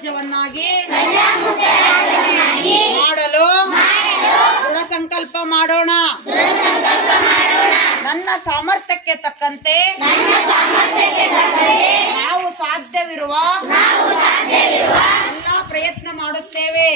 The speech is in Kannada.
ರಾಜ್ಯವನ್ನಾಗಿ ಮಾಡಲು ದೃಢ ಸಂಕಲ್ಪ ಮಾಡೋಣ. ನನ್ನ ಸಾಮರ್ಥ್ಯಕ್ಕೆ ತಕ್ಕಂತೆ ನಾವು ಸಾಧ್ಯವಿರುವ ಎಲ್ಲ ಪ್ರಯತ್ನ ಮಾಡುತ್ತೇವೆ.